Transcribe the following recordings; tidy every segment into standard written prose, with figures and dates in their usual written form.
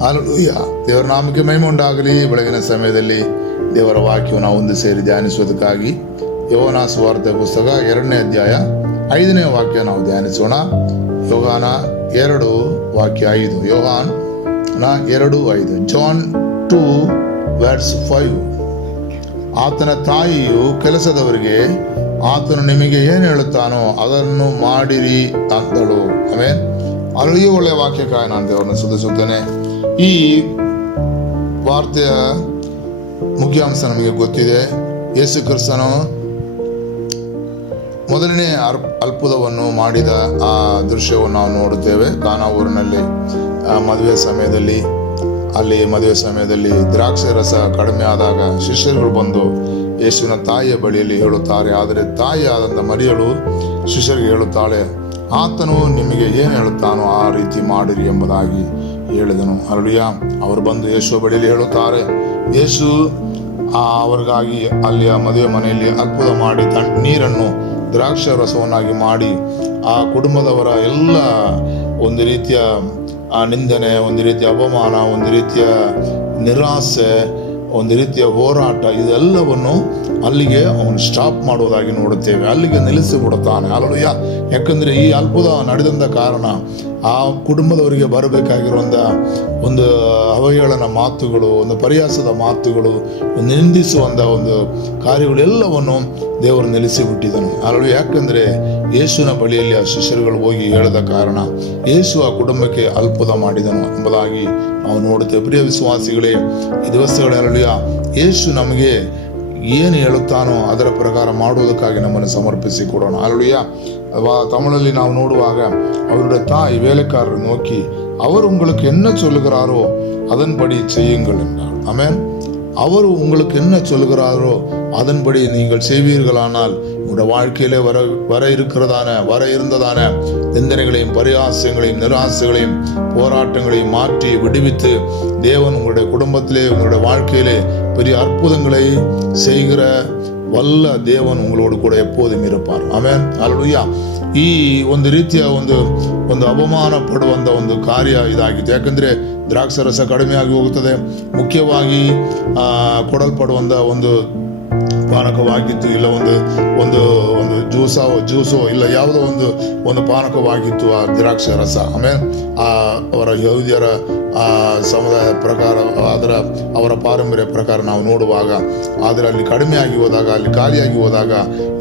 Hallelujah. ದೇವರ ನಾಮಕ್ಕೆ ಮಹಿಮೆ ಉಂಟಾಗಲಿ. ಬೆಳಗಿನ ಸಮಯದಲ್ಲಿ ದೇವರ ವಾಕ್ಯವನ್ನು ನಾವು ಒಂದು ಸೇರಿ ಧ್ಯಾನಿಸುವುದಕ್ಕಾಗಿ ಯೋಹಾನ ಸುವಾರ್ತೆ ಪುಸ್ತಕ 2ನೇ ಅಧ್ಯಾಯ 5ನೇ ವಾಕ್ಯ ನಾವು ಧ್ಯಾನಿಸೋಣ. ಯೋಹಾನ 2 ವಾಕ್ಯ 5. ಯೋಹಾನ 2:5. ಜಾನ್ 2:5. ಆತನ ತಾಯಿಯು ಕೆಲಸದವರಿಗೆ ಆತನು ನಿಮಗೆ ಏನು ಹೇಳುತ್ತಾನೋ ಅದನ್ನು ಮಾಡಿರಿ ಅಂತಳು. ಆಮೇಲೆ ಅಲ್ಲಿಯೂ ಒಳ್ಳೆಯ ವಾಕ್ಯಕ್ಕಾಗಿ ನಾನು ದೇವರನ್ನು ಸ್ತುತಿಸುತ್ತೇನೆ. ಈ ವಾರ್ತೆಯ ಮುಖ್ಯಾಂಶ ನಮಗೆ ಗೊತ್ತಿದೆ. ಯೇಸು ಕ್ರಿಸ್ತನು ಮೊದಲನೇ ಅದ್ಭುತವನ್ನು ಮಾಡಿದ ಆ ದೃಶ್ಯವನ್ನು ನಾವು ನೋಡುತ್ತೇವೆ. ಕಾನಾ ಊರಿನಲ್ಲಿ ಮದುವೆ ಸಮಯದಲ್ಲಿ ದ್ರಾಕ್ಷಿ ರಸ ಕಡಿಮೆ ಆದಾಗ ಶಿಷ್ಯರುಗಳು ಬಂದು ಯೇಸುವಿನ ತಾಯಿಯ ಬಳಿಯಲ್ಲಿ ಹೇಳುತ್ತಾರೆ. ಆದರೆ ತಾಯಿ ಆದಂಥ ಮರಿಯಳು ಶಿಷ್ಯರಿಗೆ ಹೇಳುತ್ತಾಳೆ, ಆತನು ನಿಮಗೆ ಏನು ಹೇಳುತ್ತಾನೋ ಆ ರೀತಿ ಮಾಡಿರಿ ಎಂಬುದಾಗಿ ಹೇಳಿದನು. ಹಲ್ಲೆಲೂಯಾ. ಅವರು ಬಂದು ಯೇಸುವ ಬಳಿಯಲ್ಲಿ ಹೇಳುತ್ತಾರೆ. ಯೇಸು ಅವರಿಗಾಗಿ ಅಲ್ಲಿಯ ಮದುವೆ ಮನೆಯಲ್ಲಿ ಅದ್ಭುತ ಮಾಡಿ ನೀರನ್ನು ದ್ರಾಕ್ಷಿ ರಸವನ್ನಾಗಿ ಮಾಡಿ ಆ ಕುಟುಂಬದವರ ಎಲ್ಲ ಒಂದು ರೀತಿಯ ನಿಂದನೆ, ಒಂದು ರೀತಿಯ ಅಪಮಾನ, ಒಂದು ರೀತಿಯ ನಿರಾಸೆ, ಒಂದು ರೀತಿಯ ಹೋರಾಟ, ಇದೆಲ್ಲವನ್ನು ಅಲ್ಲಿಗೆ ಅವನು ಸ್ಟಾಪ್ ಮಾಡುವುದಾಗಿ ನೋಡುತ್ತೇವೆ. ಅಲ್ಲಿಗೆ ನಿಲ್ಲಿಸಿಬಿಡುತ್ತಾನೆ. ಹಲ್ಲೆಲೂಯಾ. ಯಾಕಂದರೆ ಈ ಅದ್ಭುತ ನಡೆದಂಥ ಕಾರಣ ಆ ಕುಟುಂಬದವರಿಗೆ ಬರಬೇಕಾಗಿರುವಂಥ ಒಂದು ಅವಹೇಳನ ಮಾತುಗಳು, ಒಂದು ಪರಿಹಾಸದ ಮಾತುಗಳು, ಒಂದು ನಿಂದಿಸುವಂಥ ಒಂದು ಕಾರ್ಯಗಳು ಎಲ್ಲವನ್ನು ದೇವರು ನಿಲ್ಲಿಸಿಬಿಟ್ಟಿದನು. ಹಲ್ಲೆಲೂಯಾ. ಯಾಕಂದರೆ ಯೇಸುವಿನ ಬಳಿಯಲ್ಲಿ ಆ ಶಿಷ್ಯರುಗಳು ಹೋಗಿ ಹೇಳಿದ ಕಾರಣ ಯೇಸು ಆ ಕುಟುಂಬಕ್ಕೆ ಅದ್ಭುತ ಮಾಡಿದನು ಎಂಬುದಾಗಿ ನಾವು ನೋಡುತ್ತೇವೆ. ಪ್ರಿಯ ವಿಶ್ವಾಸಿಗಳೇ, ಈ ದಿವಸಗಳಲ್ಲಿ ಯೇಸು ನಮಗೆ ಏನು ಹೇಳುತ್ತಾನೋ ಅದರ ಪ್ರಕಾರ ಮಾಡುವುದಕ್ಕಾಗಿ ನಮ್ಮನ್ನು ಸಮರ್ಪಿಸಿ ಕೊಡೋಣ. ಹಲ್ಲೆಲೂಯಾ. ತಮಿಳಲ್ಲಿ ನಾವು ನೋಡುವಾಗ ಅವರುடைய தாய் வேலைக்காரரை நோக்கி அவர் உங்களுக்கு என்ன சொல்லுகிறாரோ அதன்படி செய்யுங்கள் என்றார். ஆமென். அவர் உங்களுக்கு என்ன சொல்லுகிறாரோ அதன்படி நீங்கள் செய்வீர்களானால் உங்களுடைய வாழ்க்கையிலே வர இருந்ததான நிந்தனைகளையும் பரியாசங்களையும் நிராசைகளையும் போராட்டங்களையும் மாற்றி விடுவித்து தேவன் உங்களுடைய குடும்பத்திலே உங்களுடைய வாழ்க்கையிலே பெரிய அற்புதங்களை செய்கிற ವಲ್ಲ ದೇವನು ಉಂಗಳೋಡು ಕೂಡ ಎಪ್ಪೋದುಂ ಇರುಪಾರ್. ಆಮೆನ್. ಹಲ್ಲೆಲೂಯಾ. ಈ ಒಂದು ರೀತಿಯ ಒಂದು ಅವಮಾನ ಪಡುವಂಥ ಒಂದು ಕಾರ್ಯ ಇದಾಗಿತ್ತು. ಯಾಕಂದರೆ ದ್ರಾಕ್ಷರಸ ಕಡಿಮೆಯಾಗಿ ಹೋಗುತ್ತದೆ. ಮುಖ್ಯವಾಗಿ ಕೊಡಲ್ಪಡುವಂಥ ಒಂದು ಪಾನಕವಾಗಿತ್ತು, ಇಲ್ಲ ಒಂದು ಜ್ಯೂಸೋ ಇಲ್ಲ ಯಾವುದೋ ಒಂದು ಪಾನಕವಾಗಿತ್ತು ಆ ದ್ರಾಕ್ಷಿ ರಸ. ಆಮೇಲೆ ಅವರ ಯಹೂದ್ಯರ ಸಮುದಾಯ ಪ್ರಕಾರ ಅವರ ಪಾರಂಪರ್ಯ ಪ್ರಕಾರ ನಾವು ನೋಡುವಾಗ, ಆದರೆ ಅಲ್ಲಿ ಕಡಿಮೆಯಾಗಿ ಹೋದಾಗ, ಅಲ್ಲಿ ಖಾಲಿಯಾಗಿ ಹೋದಾಗ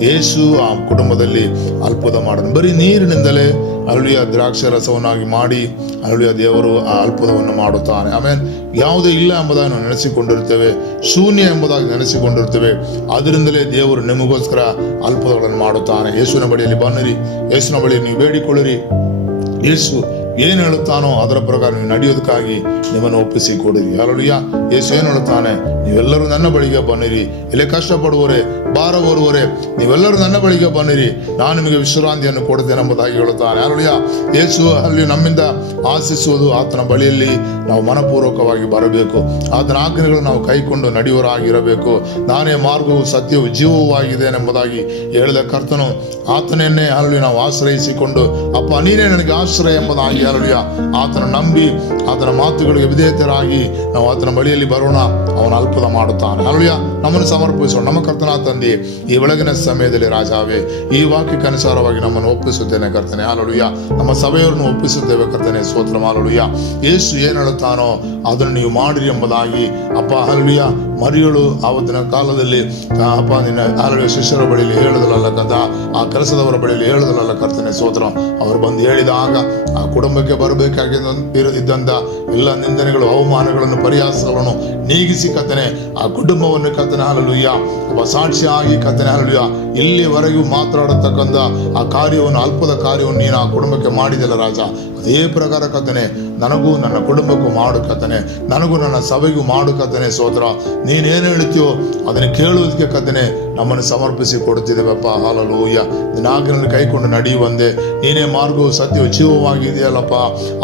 ಯೇಸು ಆ ಕುಟುಂಬದಲ್ಲಿ ಅದ್ಭುತ ಮಾಡಿದ ಬರೀ ನೀರಿನಿಂದಲೇ ಹಲ್ಲೆಲೂಯಾ ದ್ರಾಕ್ಷಿ ರಸವನ್ನಾಗಿ ಮಾಡಿ ಹಲ್ಲೆಲೂಯಾ ದೇವರು ಆ ಅದ್ಭುತವನ್ನು ಮಾಡುತ್ತಾನೆ. ಆಮೇಲೆ ಯಾವುದೇ ಇಲ್ಲ ಎಂಬುದಾಗಿ ನಾವು ನೆನೆಸಿಕೊಂಡಿರ್ತೇವೆ, ಶೂನ್ಯ ಎಂಬುದಾಗಿ ನೆನೆಸಿಕೊಂಡಿರ್ತೇವೆ. ಅದರಿಂದಲೇ ದೇವರು ನಿಮಗೋಸ್ಕರ ಅದ್ಭುತಗಳನ್ನು ಮಾಡುತ್ತಾನೆ. ಯೇಸುವಿನ ಬಳಿಯಲ್ಲಿ ಬನ್ನಿರಿ, ಯೇಸುವಿನ ಬಳಿಯಲ್ಲಿ ನೀವು ಬೇಡಿಕೊಳ್ಳಿರಿ. ಯೇಸು ಏನು ಹೇಳುತ್ತಾನೋ ಅದರ ಪ್ರಕಾರ ನೀವು ನಡೆಯೋದಕ್ಕಾಗಿ ನಿಮ್ಮನ್ನು ಒಪ್ಪಿಸಿ ಕೊಡಿರಿ. ಹಲ್ಲೆಲೂಯಾ. ಯೇಸು ಏನು ಹೇಳುತ್ತಾನೆ? ನೀವೆಲ್ಲರೂ ನನ್ನ ಬಳಿಗೆ ಬನ್ನಿರಿ, ಇಲ್ಲೇ ಕಷ್ಟಪಡುವರೆ ಭಾರ ಹೊರುವರೆ ನೀವೆಲ್ಲರೂ ನನ್ನ ಬಳಿಗೆ ಬನ್ನಿರಿ, ನಾನು ನಿಮಗೆ ವಿಶ್ರಾಂತಿಯನ್ನು ಕೊಡುತ್ತೇನೆ ಎಂಬುದಾಗಿ ಹೇಳುತ್ತಾನೆ. ಹಲ್ಲೆಲೂಯಾ. ಯೇಸು ಅಲ್ಲಿ ನಮ್ಮಿಂದ ಆಶಿಸುವುದು ಆತನ ಬಳಿಯಲ್ಲಿ ನಾವು ಮನಪೂರ್ವಕವಾಗಿ ಬರಬೇಕು. ಆತನ ಆಜ್ಞೆಗಳನ್ನು ನಾವು ಕೈಕೊಂಡು ನಡೆಯುವರಾಗಿರಬೇಕು. ನಾನೇ ಮಾರ್ಗವು ಸತ್ಯವು ಜೀವವೂ ಆಗಿದ್ದೇನೆ ಎಂಬುದಾಗಿ ಹೇಳಿದ ಕರ್ತನು ಆತನನ್ನೇ ಹಲ್ಲೆಲೂಯಾ ನಾವು ಆಶ್ರಯಿಸಿಕೊಂಡು, ಅಪ್ಪ ನೀನೇ ನನಗೆ ಆಶ್ರಯ ಎಂಬುದಾಗಿ ಹಲ್ಲೆಲೂಯಾ ಆತನ ನಂಬಿ ಆತನ ಮಾತುಗಳಿಗೆ ವಿಧೇಯತರಾಗಿ ನಾವು ಆತನ ಬಳಿಯಲ್ಲಿ ಬರೋಣ. ಅವನು ಅದ್ಭುತ ಮಾಡುತ್ತಾನೆ. ಹಲ್ಲೆಲೂಯಾ. ನಮ್ಮನ್ನು ಸಮರ್ಪಿಸೋಣ. ನಮ್ಮ ಕರ್ತನ ತಂದೆ, ಈ ಬೆಳಗಿನ ಸಮಯದಲ್ಲಿ ರಾಜಾವೇ ಈ ವಾಕ್ಯಕ್ಕೆ ಅನುಸಾರವಾಗಿ ನಮ್ಮನ್ನು ಒಪ್ಪಿಸುತ್ತೇನೆ ಕರ್ತನೆ. ಹಲ್ಲೆಲೂಯಾ. ನಮ್ಮ ಸಭೆಯವರನ್ನು ಒಪ್ಪಿಸುತ್ತೇವೆ ಕರ್ತನೆ. ಸ್ತೋತ್ರ. ಹಲ್ಲೆಲೂಯಾ. ಯೇಸು ಏನು ಹೇಳುತ್ತಾನೋ ಅದನ್ನು ನೀವು ಮಾಡಿರಿ ಎಂಬುದಾಗಿ ಅಪ್ಪ ಹಲ್ಲೆಲೂಯಾ ಮರಿಯಳು ಆವತ್ತಿನ ಕಾಲದಲ್ಲಿ ಅಪ್ಪ ನಿನ್ನ ಹಲ್ಲೆಲೂಯಾ ಶಿಷ್ಯರ ಬಳಿಯಲ್ಲಿ ಹೇಳುದಲ್ಲ ಕರ್ತ, ಆ ಕೆಲಸದವರ ಬಳಿಯಲ್ಲಿ ಹೇಳುದಲ್ಲ ಕರ್ತನೆ. ಸ್ತೋತ್ರ. ಅವರು ಬಂದು ಹೇಳಿದಾಗ ಆ ಕುಟುಂಬಕ್ಕೆ ಬರಬೇಕಾಗಿದ್ದಂಥ ಎಲ್ಲ ನಿಂದನೆಗಳು, ಅವಮಾನಗಳನ್ನು, ಪರಿಹಾಸಗಳನ್ನು ನೀಗಿಸಿ ಕರ್ತನೆ ಆ ಕುಟುಂಬವನ್ನು ಕರ್ತನೆ ಹಲ್ಲೆಲೂಯಾ ಒಬ್ಬ ಸಾಕ್ಷಿಯಾಗಿ ಕರ್ತನೆ ಹಲ್ಲೆಲೂಯಾ ಇಲ್ಲಿವರೆಗೂ ಮಾತನಾಡತಕ್ಕಂಥ ಆ ಕಾರ್ಯವನ್ನು, ಅದ್ಭುತ ಕಾರ್ಯವನ್ನು ನೀನು ಆ ಕುಟುಂಬಕ್ಕೆ ಮಾಡಿದೆಲ್ಲ ರಾಜ. ಅದೇ ಪ್ರಕಾರ ಕರ್ತನೆ ನನಗೂ ನನ್ನ ಕುಟುಂಬಕ್ಕೂ ಮಾಡು ಕರ್ತನೆ, ನನಗೂ ನನ್ನ ಸಭೆಗೂ ಮಾಡು ಕರ್ತನೆ. ಸ್ತೋತ್ರ. ನೀನೇನು ಹೇಳ್ತೀಯೋ ಅದನ್ನು ಕೇಳುವುದಕ್ಕೆ ಕರ್ತನೆ ನಮ್ಮನ್ನು ಸಮರ್ಪಿಸಿ ಕೊಡುತ್ತಿದ್ದೇವಪ್ಪ. ಹಲ್ಲೆಲೂಯಾ. ನಿನ್ನ ಆಜ್ಞೆಯನ್ನು ಕೈಕೊಂಡು ನಡೆಯುವಂತೆ, ನೀನೇ ಮಾರ್ಗವು ಸತ್ಯವು ಜೀವವಾಗಿದೆಯಲ್ಲಪ್ಪ,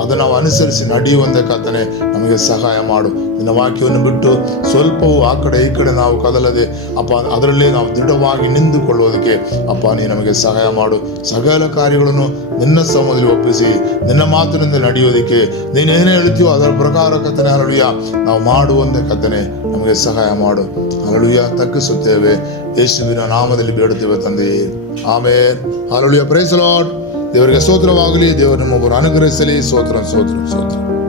ಅದನ್ನು ನಾವು ಅನುಸರಿಸಿ ನಡೆಯುವಂತೆ ಕರ್ತನೆ ನಮಗೆ ಸಹಾಯ ಮಾಡು. ನಿನ್ನ ವಾಕ್ಯವನ್ನು ಬಿಟ್ಟು ಸ್ವಲ್ಪವೂ ಆ ಕಡೆ ಈ ಕಡೆ ನಾವು ಕದಲದೆ ಅಪ್ಪ ಅದರಲ್ಲೇ ನಾವು ದೃಢವಾಗಿ ನಿಂತುಕೊಳ್ಳುವುದಕ್ಕೆ ಅಪ್ಪ ನೀ ನಮಗೆ ಸಹಾಯ ಮಾಡು. ಸಕಲ ಕಾರ್ಯಗಳನ್ನು ನಿನ್ನ ಸಮೂಹದಲ್ಲಿ ಒಪ್ಪಿಸಿ ನಿನ್ನ ಮಾತಿನಿಂದ ನಡೆಯೋದಕ್ಕೆ ನೀನೇನೇ ಹೇಳ್ತೀವೋ ಅದರ ಪ್ರಕಾರ ಕರ್ತನೆ ಹಲ್ಲೆಲೂಯಾ ನಾವು ಮಾಡುವಂತೆ ಕರ್ತನೆ ನಮಗೆ ಸಹಾಯ ಮಾಡು. ಹಲ್ಲೆಲೂಯಾ ತಗ್ಗಿಸುತ್ತೇವೆ, ಯೇಸುವಿನ ನಾಮದಲ್ಲಿ ಬೇಡುತ್ತೇವೆ ತಂದೆಯೇ, amen. Hallelujah. Praise the Lord. ದೇವರಿಗೆ ಸ್ತೋತ್ರವಾಗಲಿ. ದೇವರು ನಮ್ಮೊಬ್ಬರು ಅನುಗ್ರಹಿಸಲಿ. ಸ್ತೋತ್ರ ಸ್ತೋತ್ರ ಸ್ತೋತ್ರ.